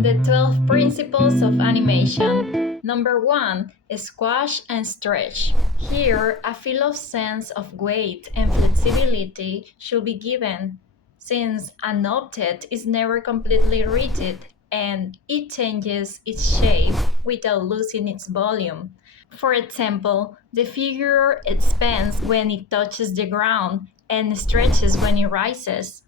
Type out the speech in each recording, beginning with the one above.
The 12 Principles of Animation. Number 1. Squash and stretch. Here, a feel of sense of weight and flexibility should be given, since an object is never completely rigid and it changes its shape without losing its volume. For example, the figure expands when it touches the ground and stretches when it rises.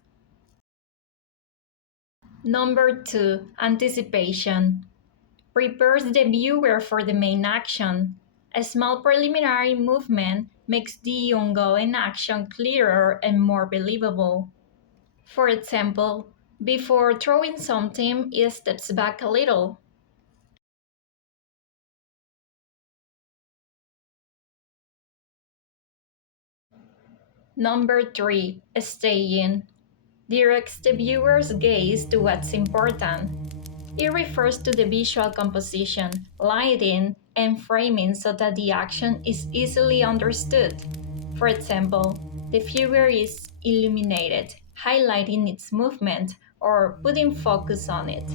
Number 2. Anticipation. Prepares the viewer for the main action. A small preliminary movement makes the ongoing action clearer and more believable. For example, before throwing something, it steps back a little. Number 3. Staying. Directs the viewer's gaze to what's important. It refers to the visual composition, lighting, and framing so that the action is easily understood. For example, the figure is illuminated, highlighting its movement or putting focus on it.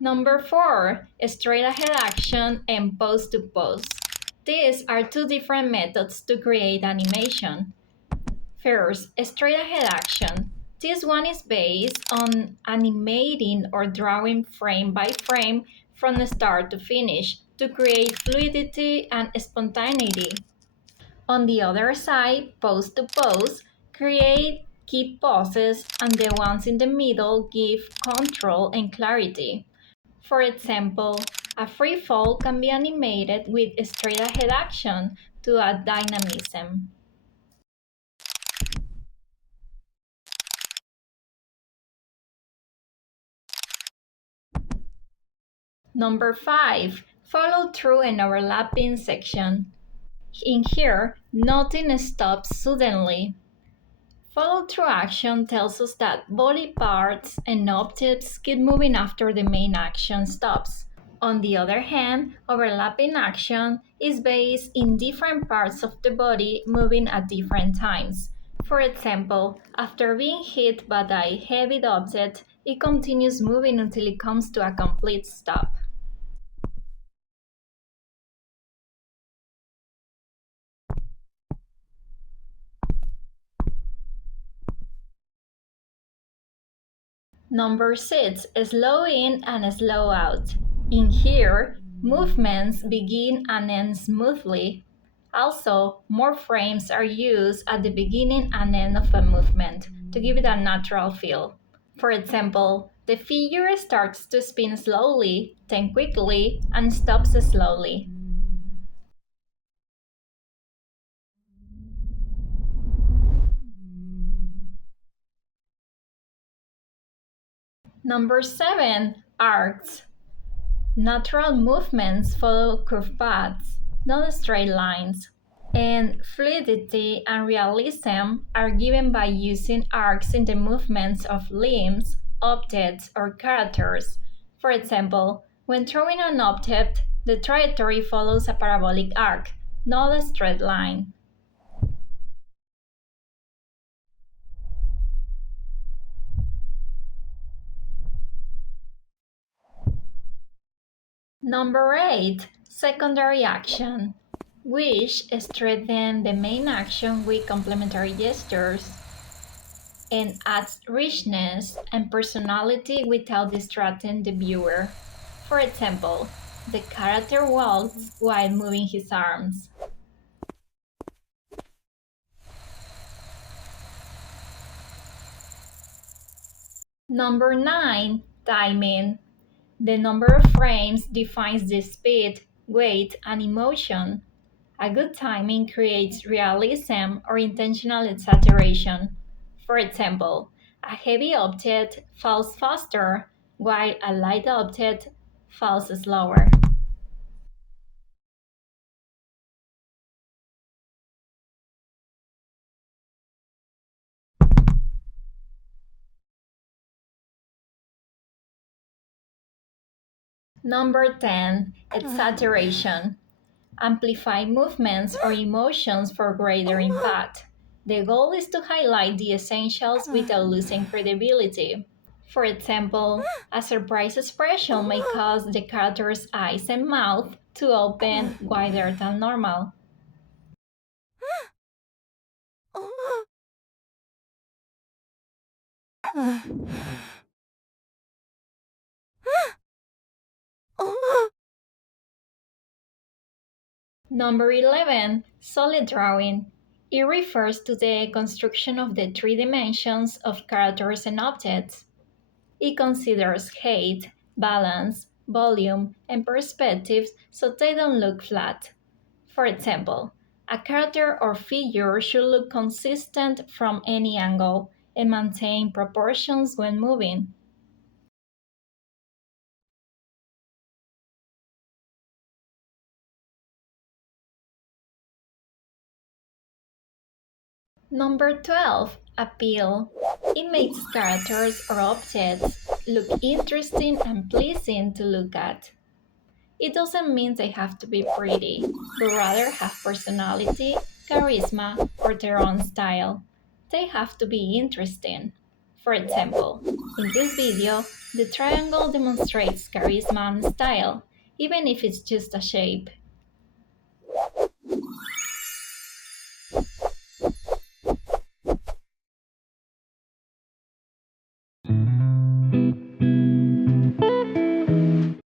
Number 4. Straight ahead action and pose to pose. These are two different methods to create animation. First, straight ahead action. This one is based on animating or drawing frame by frame from the start to finish to create fluidity and spontaneity. On the other side, pose to pose, create key poses and the ones in the middle give control and clarity. For example, a free fall can be animated with straight ahead action to add dynamism. Number 5. Follow through and overlapping section. In here, nothing stops suddenly. Follow through action tells us that body parts and objects keep moving after the main action stops. On the other hand, overlapping action is based in different parts of the body moving at different times. For example, after being hit by a heavy object, it continues moving until it comes to a complete stop. Number 6. Slow in and slow out. In here, movements begin and end smoothly. Also, more frames are used at the beginning and end of a movement to give it a natural feel. For example, the figure starts to spin slowly, then quickly, and stops slowly. Number 7. Arcs. Natural movements follow curved paths, not straight lines. And fluidity and realism are given by using arcs in the movements of limbs, objects, or characters. For example, when throwing an object, the trajectory follows a parabolic arc, not a straight line. Number 8. Secondary action, which strengthen the main action with complementary gestures and adds richness and personality without distracting the viewer. For example, the character walks while moving his arms. Number 9. Timing. The number of frames defines the speed, weight, and emotion. A good timing creates realism or intentional exaggeration. For example, a heavy object falls faster while a light object falls slower. Number 10. Exaggeration. Amplify movements or emotions for greater impact. The goal is to highlight the essentials without losing credibility. For example, a surprise expression may cause the character's eyes and mouth to open wider than normal. Number 11, solid drawing. It refers to the construction of the three dimensions of characters and objects. It considers height, balance, volume, and perspectives so they don't look flat. For example, a character or figure should look consistent from any angle and maintain proportions when moving. Number 12, appeal. It makes characters or objects look interesting and pleasing to look at. It doesn't mean they have to be pretty, but rather have personality, charisma, or their own style. They have to be interesting. For example, in this video, the triangle demonstrates charisma and style, even if it's just a shape.